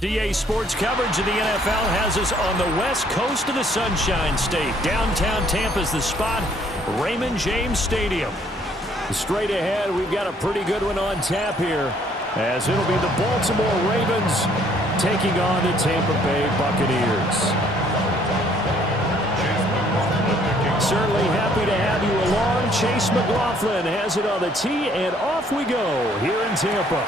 DA Sports coverage of the NFL has us on the west coast of the Sunshine State. Downtown Tampa's the spot, Raymond James Stadium. Straight ahead, we've got a pretty good one on tap here, as it'll be the Baltimore Ravens taking on the Tampa Bay Buccaneers. Certainly happy to have you along. Chase McLaughlin has it on the tee, and off we go here in Tampa.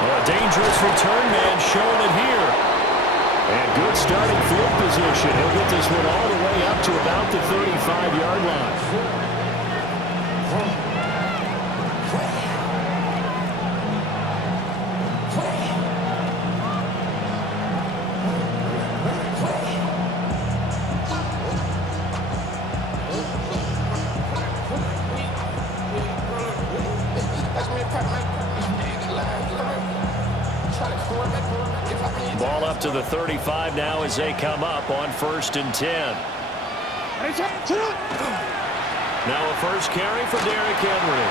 A dangerous return man showing it here. And good starting field position. He'll get this one all the way up to about the 35-yard line. Ball up to the 35 now as they come up on 1st and 10. Now a first carry for Derrick Henry.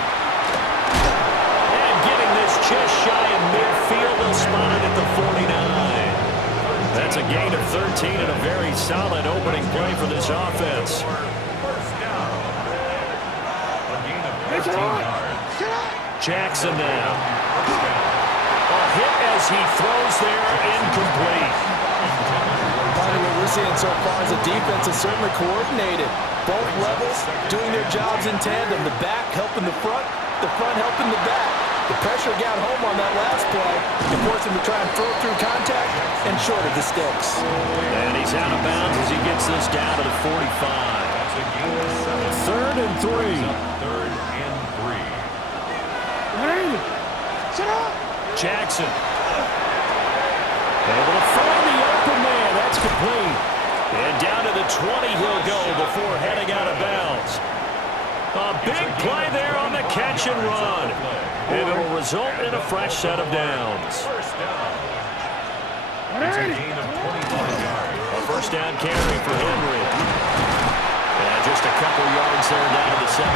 And getting this just shy of midfield, they'll spot it at the 49. That's a gain of 13 and a very solid opening play for this offense. A gain of 13 yards. Jackson now. Hit as he throws there, incomplete. What we're seeing so far is the defense is certainly coordinated. Both levels doing their jobs in tandem. The back helping the front helping the back. The pressure got home on that last play. It forced him to try and throw through contact and short of the sticks. And he's out of bounds as he gets this down to the 45. 3rd and 3. Sit up. Jackson. Able to find the open man. That's complete. And down to the 20 he'll go before heading out of bounds. A big play there on the catch and run. And it will result in a fresh set of downs. A first down carry for Henry. And just a couple yards there down to the 17.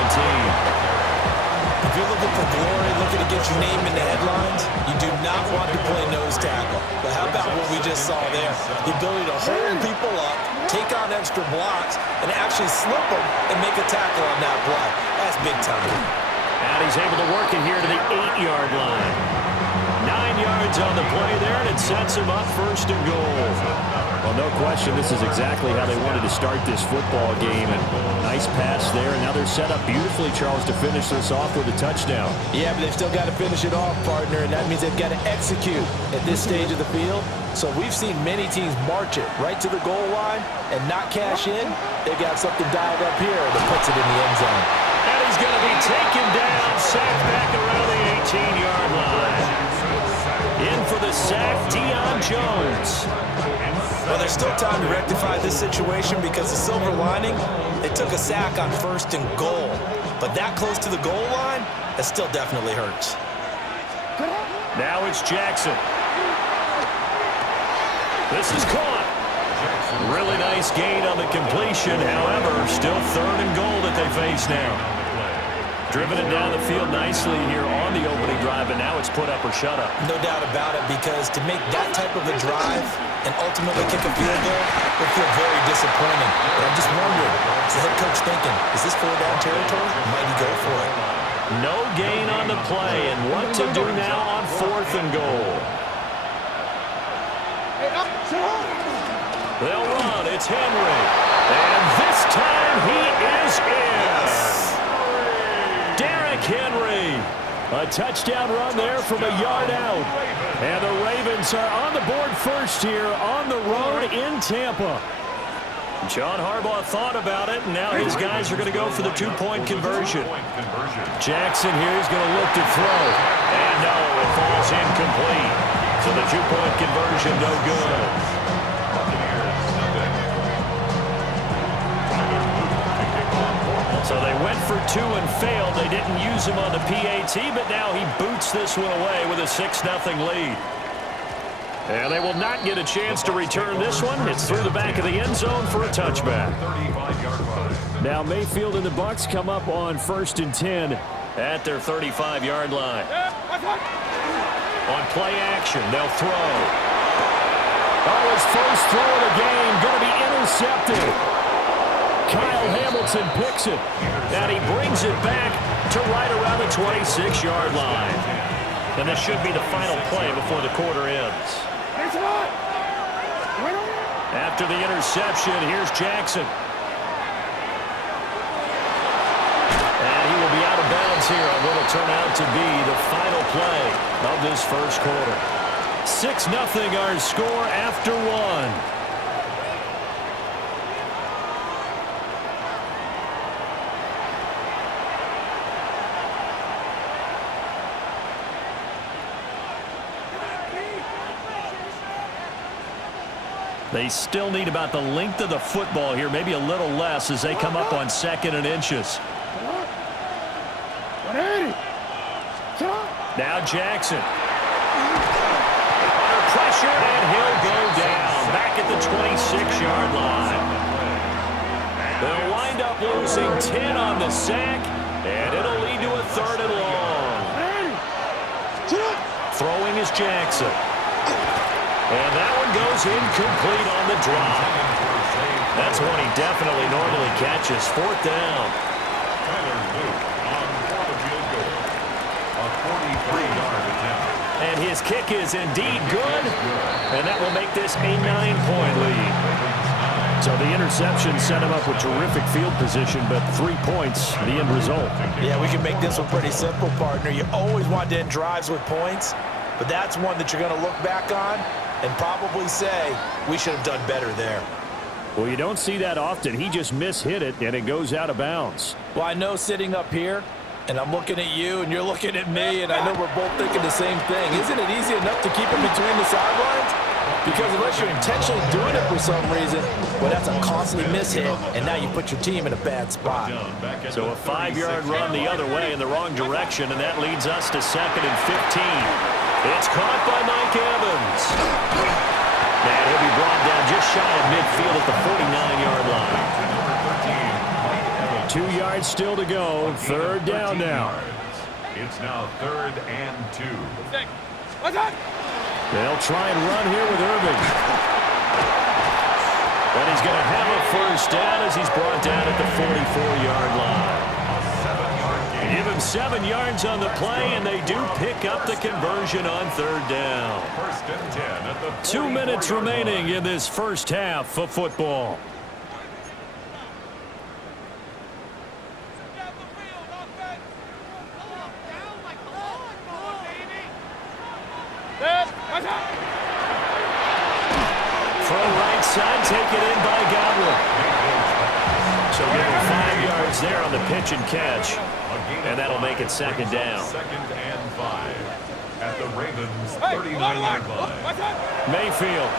If you're looking for glory, looking to get your name in the headlines, you do not want to play nose tackle. But how about what we just saw there? The ability to hold people up, take on extra blocks, and actually slip them and make a tackle on that play. That's big time. And he's able to work it here to the 8-yard line. 9 yards on the play there, and it sets him up 1st and goal. Well, no question, this is exactly how they wanted to start this football game. And nice pass there, and now they're set up beautifully, Charles, to finish this off with a touchdown. Yeah, but they've still got to finish it off, partner, and that means they've got to execute at this stage of the field. So we've seen many teams march it right to the goal line and not cash in. They've got something dialed up here that puts it in the end zone. And he's going to be taken down, sacked back around the 18-yard line. In for the sack, Deion Jones. Well, there's still time to rectify this situation because the silver lining, they took a sack on 1st and goal. But that close to the goal line, that still definitely hurts. Now it's Jackson. This is caught. Really nice gain on the completion. However, still 3rd and goal that they face now. Driven it down the field nicely here on the opening drive, and now it's put up or shut up. No doubt about it, because to make that type of a drive and ultimately kick a field goal would feel very disappointing. But I'm just wondering, is the head coach thinking, is this 4-down territory? Might he go for it? No gain on the play, and what to do now on 4th and goal. They'll run. It's Henry. And this time he is in. Derrick Henry. A touchdown run there from a yard out. And the Ravens are on the board first here on the road in Tampa. John Harbaugh thought about it, and now his guys are going to go for the 2-point conversion. Jackson here is going to look to throw. And no, it falls incomplete. So the 2-point conversion no good. So they went for 2 and failed. They didn't use him on the PAT, but now he boots this one away with a 6-0 lead. And they will not get a chance to return this one. It's through the back of the end zone for a touchback. Now Mayfield and the Bucs come up on 1st and 10 at their 35-yard line. On play action, they'll throw. Oh, his first throw of the game going to be intercepted. Kyle Hamilton picks it, and he brings it back to right around the 26-yard line. And this should be the final play before the quarter ends. After the interception, here's Jackson. And he will be out of bounds here on what will turn out to be the final play of this first quarter. 6-0 our score after one. They still need about the length of the football here, maybe a little less as they come up on 2nd and inches. Now Jackson. Under pressure, and he'll go down back at the 26-yard line. They'll wind up losing 10 on the sack, and it'll lead to a 3rd and long. Throwing is Jackson. And that one goes incomplete on the drop. That's one he definitely normally catches. 4th down. And his kick is indeed good, and that will make this a 9-point lead. So the interception set him up with terrific field position, but 3 points, the end result. Yeah, we can make this one pretty simple, partner. You always want to end drives with points, but that's one that you're going to look back on and probably say, we should have done better there. Well, you don't see that often. He just mishit it, and it goes out of bounds. Well, I know sitting up here, and I'm looking at you, and you're looking at me, and I know we're both thinking the same thing. Isn't it easy enough to keep him between the sidelines? Because unless you're intentionally doing it for some reason, well, that's a costly mishit, and now you put your team in a bad spot. So a 5-yard run the other way in the wrong direction, and that leads us to 2nd and 15. It's caught by Mike Evans. And he'll be brought down just shy of midfield at the 49-yard line. 2 yards still to go. 3rd down now. It's now 3rd and 2. They'll try and run here with Irving. And he's going to have a 1st down as he's brought down at the 44-yard line. Give him 7 yards on the play, and they do pick up the conversion on 3rd down. 1st and 10 at the 2 minutes remaining in this first half of football. From right side, taken in by Godwin. So give him 5 yards there on the pitch and catch. And that'll make it 2nd down. 2nd and 5 at the Ravens' 39-yard line. Mayfield.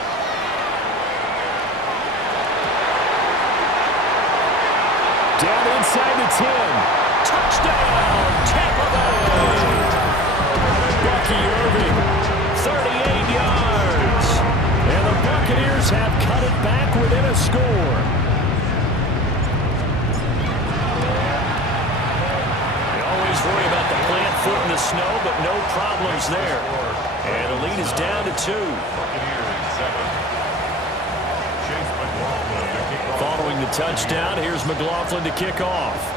Down inside the 10. Touchdown, Tampa Bay. Bucky Irving, 38 yards. And the Buccaneers have cut it back within a score. Worry about the plant foot in the snow, but no problems there. And the lead is down to 2. Following the touchdown, here's McLaughlin to kick off.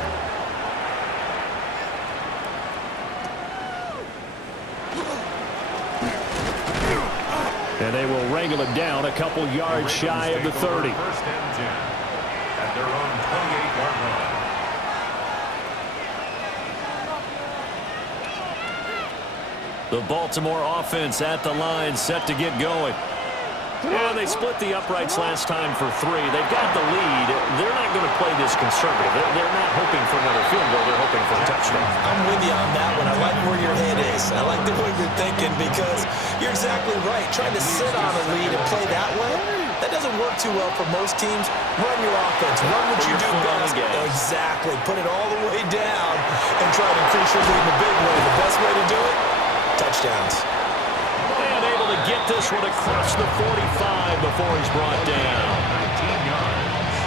And they will wrangle him down a couple yards shy of the 30. 1st and 10 at their own 28-yard line. The Baltimore offense at the line, set to get going. Yeah, they split the uprights last time for 3. They've got the lead. They're not going to play this conservative. They're not hoping for another field goal. They're hoping for a touchdown. I'm with you on that one. I like where your head is. I like the way you're thinking because you're exactly right. Trying to sit on a lead and play that way, that doesn't work too well for most teams. Run your offense. Run what you do best. Exactly. Put it all the way down and try to increase your lead in the big way. The best way to do it, touchdowns. And able to get this one across the 45 before he's brought down. 19 yards.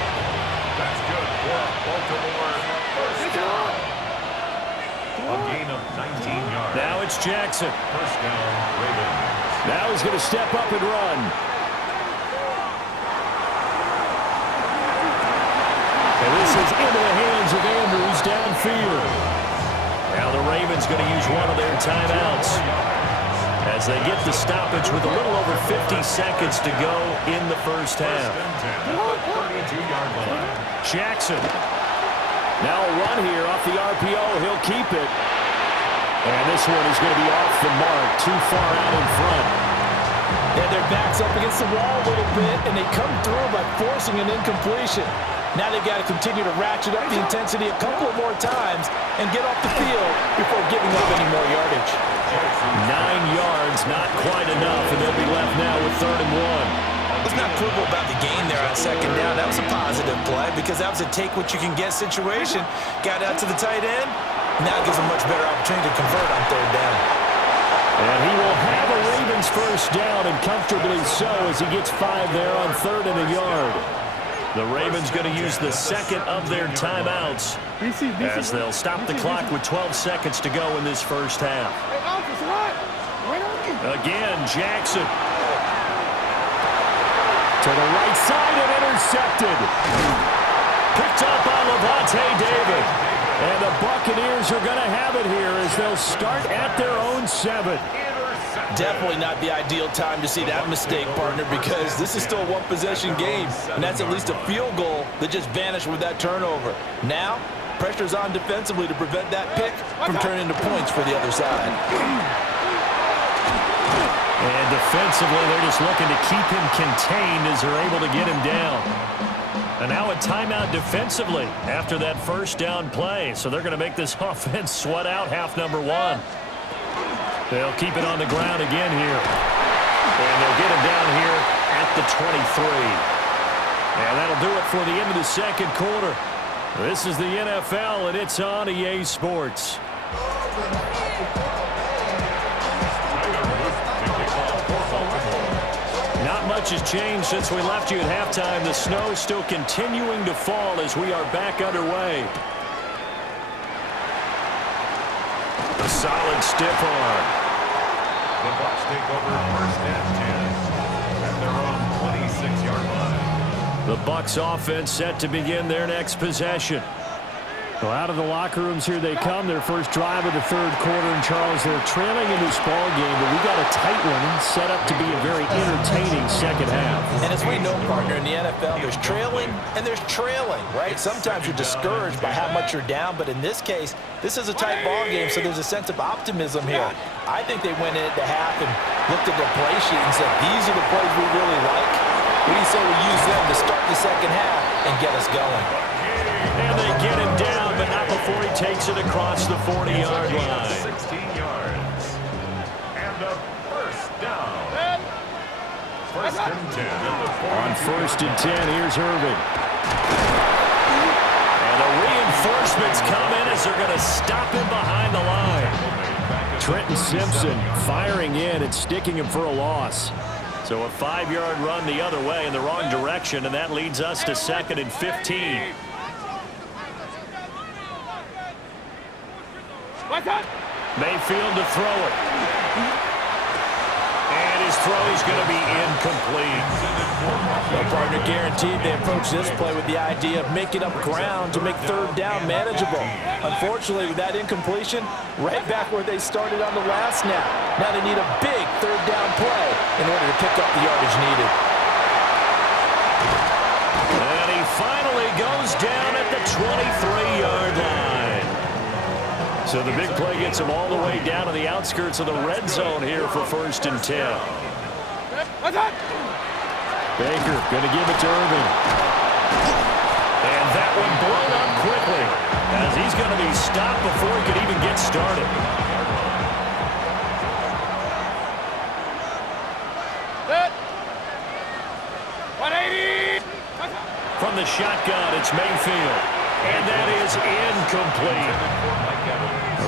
That's good for Baltimore. 1st down. A gain of 19 yards. Now it's It's Jackson. First down, Ravens. Now he's going to step up and run. And this is into the hands of Andrews downfield. Now the Ravens going to use one of their timeouts as they get the stoppage with a little over 50 seconds to go in the first half. 32-yard line. Jackson. Now a run here off the RPO. He'll keep it. And this one is going to be off the mark, too far out in front. And their backs up against the wall a little bit, and they come through by forcing an incompletion. Now they've got to continue to ratchet up the intensity a couple of more times and get off the field before giving up any more yardage. 9 yards, not quite enough, and they'll be left now with 3rd and 1. Let's not quibble about the gain there on 2nd down. That was a positive play because that was a take-what-you-can-get situation. Got out to the tight end. Now it gives a much better opportunity to convert on 3rd down. And he will have a Ravens first down, and comfortably so, as he gets 5 there on 3rd and a yard. The Ravens going to use the second of their timeouts as they'll stop the clock with 12 seconds to go in this first half. Again, Jackson. To the right side and intercepted. Picked up by Levante David. And the Buccaneers are going to have it here as they'll start at their own 7. Definitely not the ideal time to see that mistake, partner, because this is still a one-possession game, and that's at least a field goal that just vanished with that turnover. Now, pressure's on defensively to prevent that pick from turning into points for the other side. And defensively, they're just looking to keep him contained as they're able to get him down. And now a timeout defensively after that first down play. So they're going to make this offense sweat out half number 1. They'll keep it on the ground again here. And they'll get him down here at the 23. And that'll do it for the end of the second quarter. This is the NFL, and it's on EA Sports. Not much has changed since we left you at halftime. The snow still continuing to fall as we are back underway. A solid stiff arm. The Bucs take over 1st and 10 at their own 26-yard line. The Bucs offense set to begin their next possession. Well, out of the locker rooms here they come. Their first drive of the 3rd quarter. And Charles, they're trailing in this ball game, but we got a tight one set up to be a very entertaining second half. And as we know, partner, in the NFL, there's trailing and there's trailing, right? Sometimes you're discouraged by how much you're down, but in this case, this is a tight ball game, so there's a sense of optimism here. I think they went in at the half and looked at their play sheet and said, these are the plays we really like. What do you say we use them to start the second half and get us going? And they get him down, but not before he takes it across the 40-yard line. 16 yards. And a first down. 1st and 10 at the 40. On 1st and 10, here's Irving. And the reinforcements come in as they're going to stop him behind the line. Trenton Simpson firing in and sticking him for a loss. So a 5-yard run the other way in the wrong direction, and that leads us to 2nd and 15. Mayfield to throw it. And his throw is going to be incomplete. Well, partner, guaranteed they approach this play with the idea of making up ground to make 3rd down manageable. Unfortunately, with that incompletion, right back where they started on the last snap. Now they need a big 3rd down play in order to pick up the yardage needed. And he finally goes down at the 23-yard line. So the big play gets him all the way down to the outskirts of the red zone here for 1st and 10. Baker going to give it to Irving. And that one blown up quickly as he's going to be stopped before he could even get started. From the shotgun, it's Mayfield. And that is incomplete.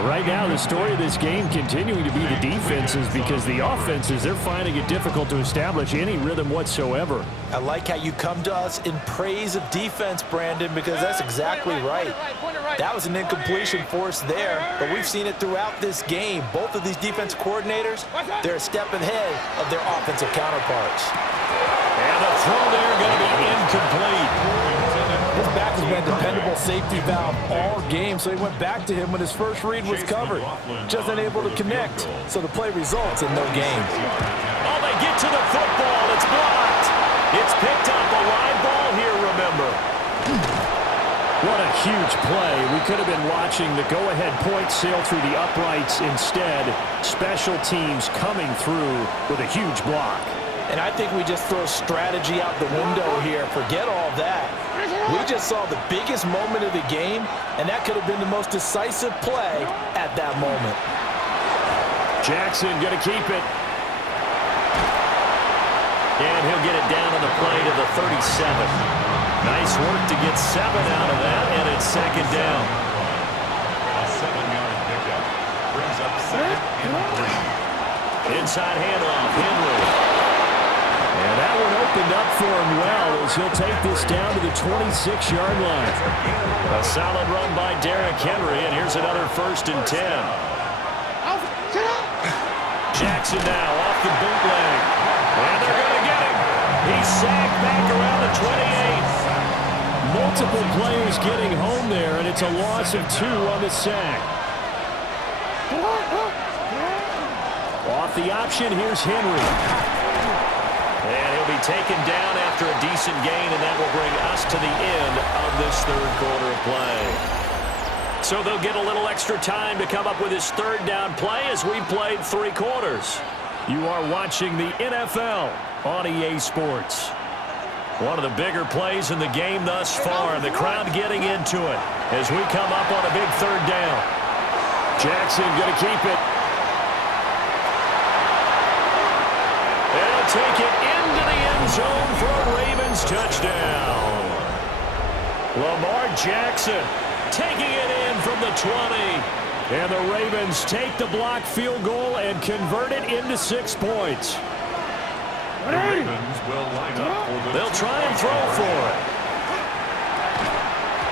Right now, the story of this game continuing to be the defenses, because the offenses, they're finding it difficult to establish any rhythm whatsoever. I like how you come to us in praise of defense, Brandon, because that's exactly right. That was an incompletion for us there, but we've seen it throughout this game. Both of these defense coordinators, they're a step ahead of their offensive counterparts. And the throw there going to be incomplete. This back has been a dependable safety valve all game, so he went back to him when his first read was covered. Just unable to connect, so the play results in no gain. Oh, they get to the football. It's blocked. It's picked up. A live ball here, remember. What a huge play. We could have been watching the go-ahead point sail through the uprights. Instead, special teams coming through with a huge block. And I think we just throw strategy out the window here. Forget all that. We just saw the biggest moment of the game, and that could have been the most decisive play at that moment. Jackson going to keep it. And he'll get it down on the play to the 37. Nice work to get 7 out of that, and it's second down. A 7-yard pickup brings up second and 3. Inside handoff, Henry. And that one opened up for him well as he'll take this down to the 26-yard line. A solid run by Derrick Henry, and here's another 1st and 10. Jackson now off the bootleg. And they're going to get him. He's sacked back around the 28. Multiple players getting home there, and it's a loss of 2 on the sack. Off the option, here's Henry. And he'll be taken down after a decent gain, and that will bring us to the end of this third quarter of play. So they'll get a little extra time to come up with his third down play as we played 3 quarters. You are watching the NFL on EA Sports. One of the bigger plays in the game thus far, and the crowd getting into it as we come up on a big third down. Jackson going to keep it. They'll take it into the end zone for a Ravens touchdown. Lamar Jackson taking it in from the 20. And the Ravens take the block field goal and convert it into 6 points. The Ravens will line up for the They'll try and throw for it.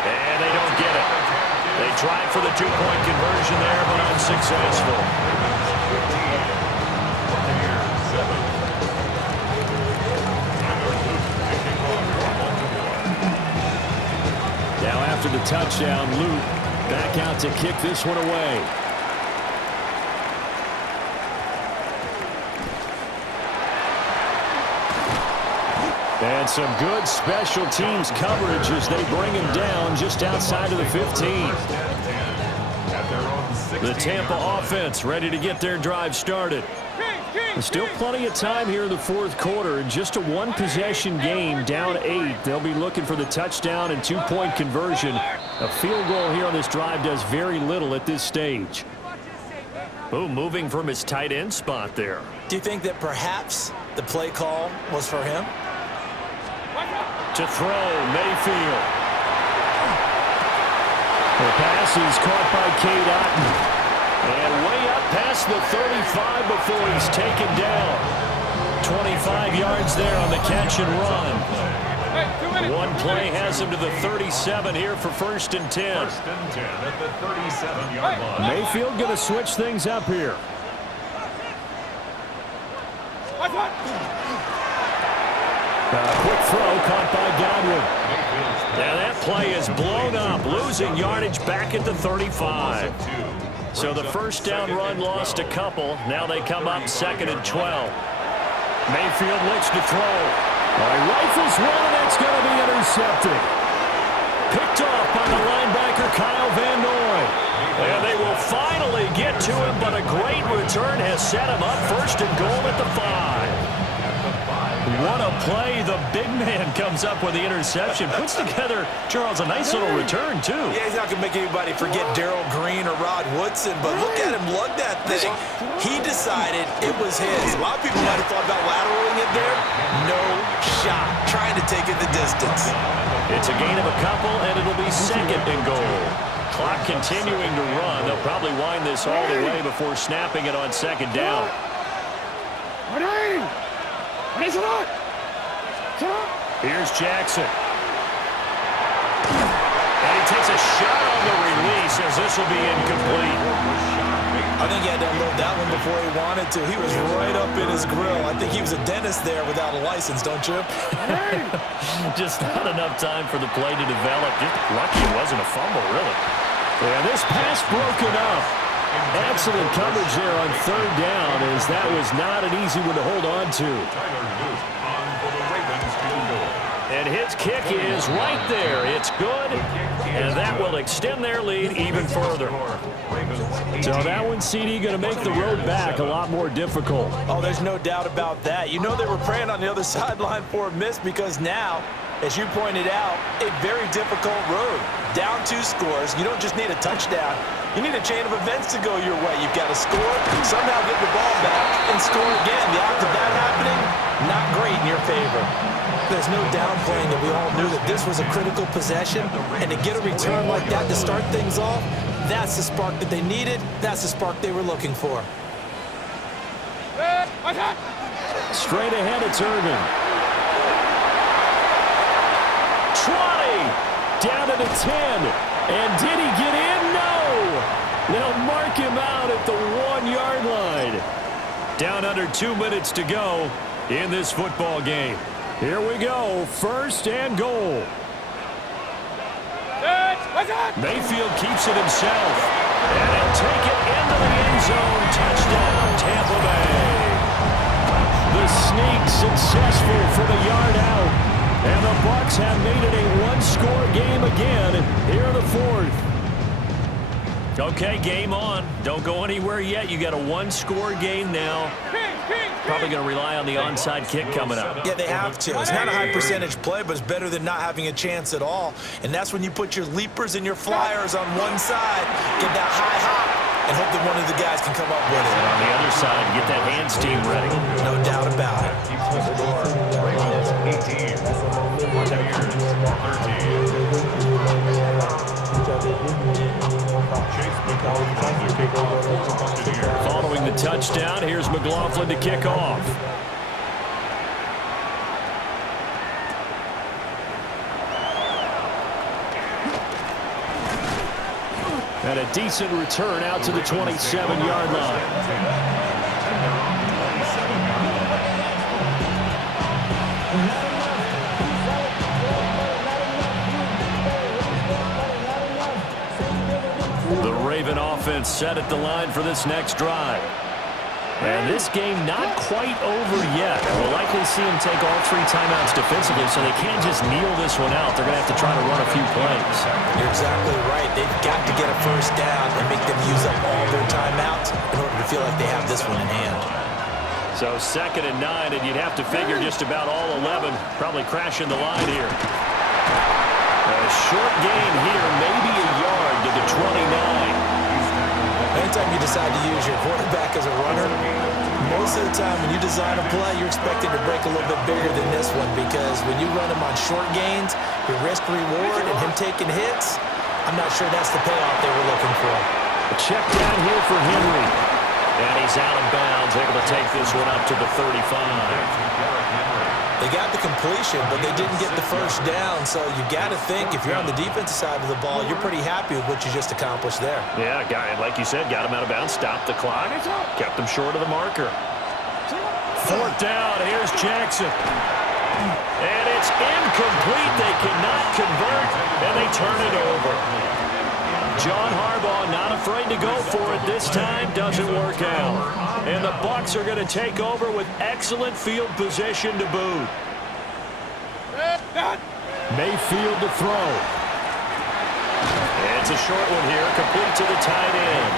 And they don't get it. They tried for the 2-point conversion there, but unsuccessful. Now after the touchdown, Luke back out to kick this one away. And some good special teams coverage as they bring him down just outside of the 15. The Tampa offense ready to get their drive started. Still plenty of time here in the fourth quarter. Just a 1-possession game, down 8. They'll be looking for the touchdown and 2-point conversion. A field goal here on this drive does very little at this stage. Oh, moving from his tight end spot there. Do you think that perhaps the play call was for him? To throw, Mayfield. The pass is caught by Cade Otton. And way up past the 35 before he's taken down. 25 yards there on the catch and run. One play has him to the 37 here for 1st and 10. 1st and 10 at the 37-yard line. Mayfield going to switch things up here. Quick throw caught by Godwin. Now that play is blown up, losing yardage back at the 35. So the first down run lost a couple. Now they come up 2nd and 12. Mayfield looks to throw. He rifles one, and that's going to be intercepted. Picked off by the linebacker, Kyle Van Noy. And they will finally get to him, but a great return has set him up 1st and goal at the 5. What a play. The big man comes up with the interception. Puts together, Charles, a nice little return, too. Yeah, he's not going to make anybody forget Darrell Green or Rod Woodson, but look at him lug that thing. He decided it was his. A lot of people might have thought about lateraling it there. No shot. Trying to take it the distance. It's a gain of a couple, and it'll be 2nd and goal. Clock continuing to run. They'll probably wind this all the way before snapping it on second down. Here's Jackson. And he takes a shot on the release as this will be incomplete. I think he had to unload that one before he wanted to. He was right up in his grill. I think he was a dentist there without a license, don't you? Just not enough time for the play to develop. Just lucky it wasn't a fumble, really. Yeah, this pass broken up. Excellent coverage there on third down, as that was not an easy one to hold on to. And his kick is right there. It's good, and that will extend their lead even further. So that one, CD, going to make the road back a lot more difficult. Oh, there's no doubt about that. You know they were praying on the other sideline for a miss because now, as you pointed out, a very difficult road. Down 2 scores. You don't just need a touchdown. You need a chain of events to go your way. You've got to score, somehow get the ball back, and score again. The odds of that happening, not great in your favor. There's no downplaying that we all knew that this was a critical possession, and to get a return like that to start things off, that's the spark that they needed. That's the spark they were looking for. Straight ahead, it's Irvin. 20. Down to the 10. And did he get in? No. They'll mark him out at the 1-yard line. Down under 2 minutes to go in this football game. Here we go. First and goal. Mayfield keeps it himself. And he'll take it into the end zone. Touchdown, Tampa Bay. The sneak successful from a yard out. And the Bucs have made it a one-score game again here in the fourth. Okay, game on. Don't go anywhere yet. You got a one-score game now. Probably going to rely on the onside kick coming up. Yeah, they have to. It's not a high percentage play, but it's better than not having a chance at all. And that's when you put your leapers and your flyers on one side, get that high hop, and hope that one of the guys can come up with it. And on the other side, get that hands team ready. No doubt about it. 18. 13. Following the touchdown, here's McLaughlin to kick off. And a decent return out to the 27-yard line. The Raven offense set at the line for this next drive. And this game not quite over yet. We'll likely see them take all 3 timeouts defensively, so they can't just kneel this one out. They're going to have to try to run a few plays. You're exactly right. They've got to get a first down and make them use up all their timeouts in order to feel like they have this one in hand. So 2nd and 9, and you'd have to figure just about all 11 probably crashing the line here. A short gain here, maybe a yard to the 29. Anytime you decide to use your quarterback as a runner, most of the time when you design a play, you're expected to break a little bit bigger than this one, because when you run him on short gains, your risk-reward and him taking hits, I'm not sure that's the payoff they were looking for. A check down here for Henry. And he's out of bounds, able to take this one up to the 35. They got the completion, but they didn't get the first down, so you got to think if you're on the defensive side of the ball, you're pretty happy with what you just accomplished there. Yeah, like you said, got him out of bounds, stopped the clock, kept him short of the marker. 4th down, here's Jackson. And it's incomplete. They cannot convert, and they turn it over. John Harbaugh not afraid to go for it this time. Doesn't work out. And the Bucs are going to take over with excellent field position to boot. Mayfield to throw. It's a short one here, complete to the tight end.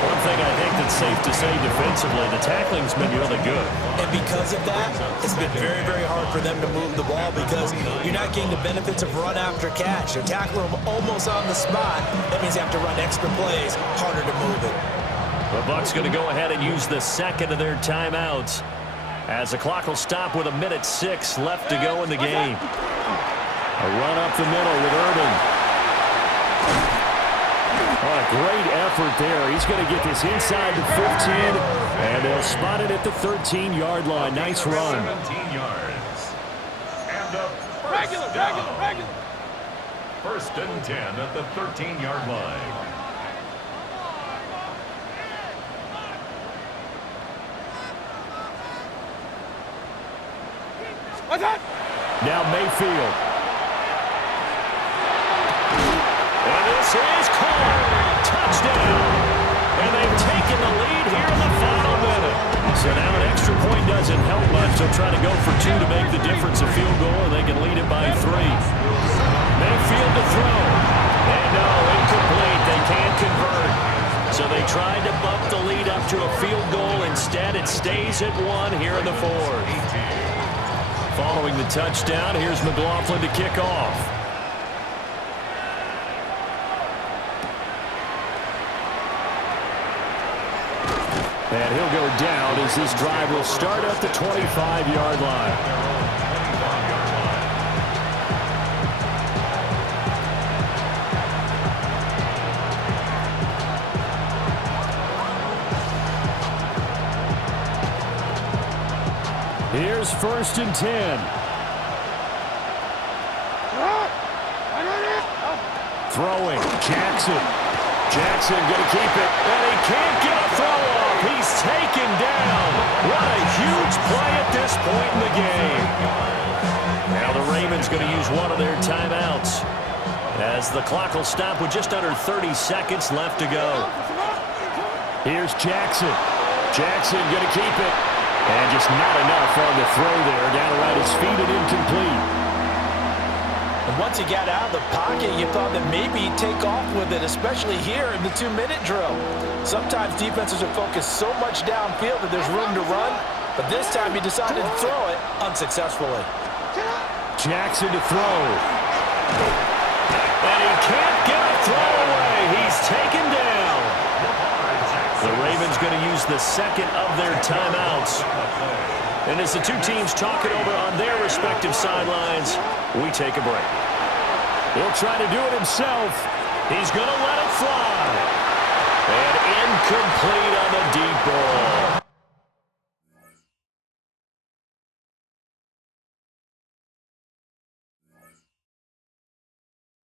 One thing I think that's safe to say defensively, the tackling's been really good. And because of that, it's been very, very hard for them to move the ball, because you're not getting the benefits of run after catch. They're tackling them almost on the spot. That means you have to run extra plays, harder to move it. The Bucs going to go ahead and use the 2nd of their timeouts, as the clock will stop with 1:06 left to go in the game. A run up the middle with Irvin. Oh, a great effort there. He's going to get this inside the 15, and they'll spot it at the 13-yard line. Nice run. 17 yards. And a first down. First and 10 at the 13-yard line. Now Mayfield. And this is caught. Touchdown. And they've taken the lead here in the final minute. So now an extra point doesn't help much. They'll try to go for 2 to make the difference a field goal, and they can lead it by 3. Mayfield to throw. And no, incomplete. They can't convert. So they tried to bump the lead up to a field goal. Instead, it stays at 1 here in the 4th. Following the touchdown, here's McLaughlin to kick off. And he'll go down as this drive will start at the 25-yard line. Here's first and 10. Throwing. Jackson going to keep it. And he can't get a throw off. He's taken down. What a huge play at this point in the game. Now the Ravens going to use one of their timeouts, as the clock will stop with just under 30 seconds left to go. Here's Jackson. Jackson going to keep it. And just not enough on the throw there. Down around his feet and incomplete. And once he got out of the pocket, you thought that maybe he'd take off with it, especially here in the 2-minute drill. Sometimes defenses are focused so much downfield that there's room to run, but this time he decided to throw it unsuccessfully. Jackson to throw. And he can't get a throw away. He's taken down. The Ravens going to use the second of their timeouts. And as the two teams talk it over on their respective sidelines, we take a break. He'll try to do it himself. He's going to let it fly. And incomplete.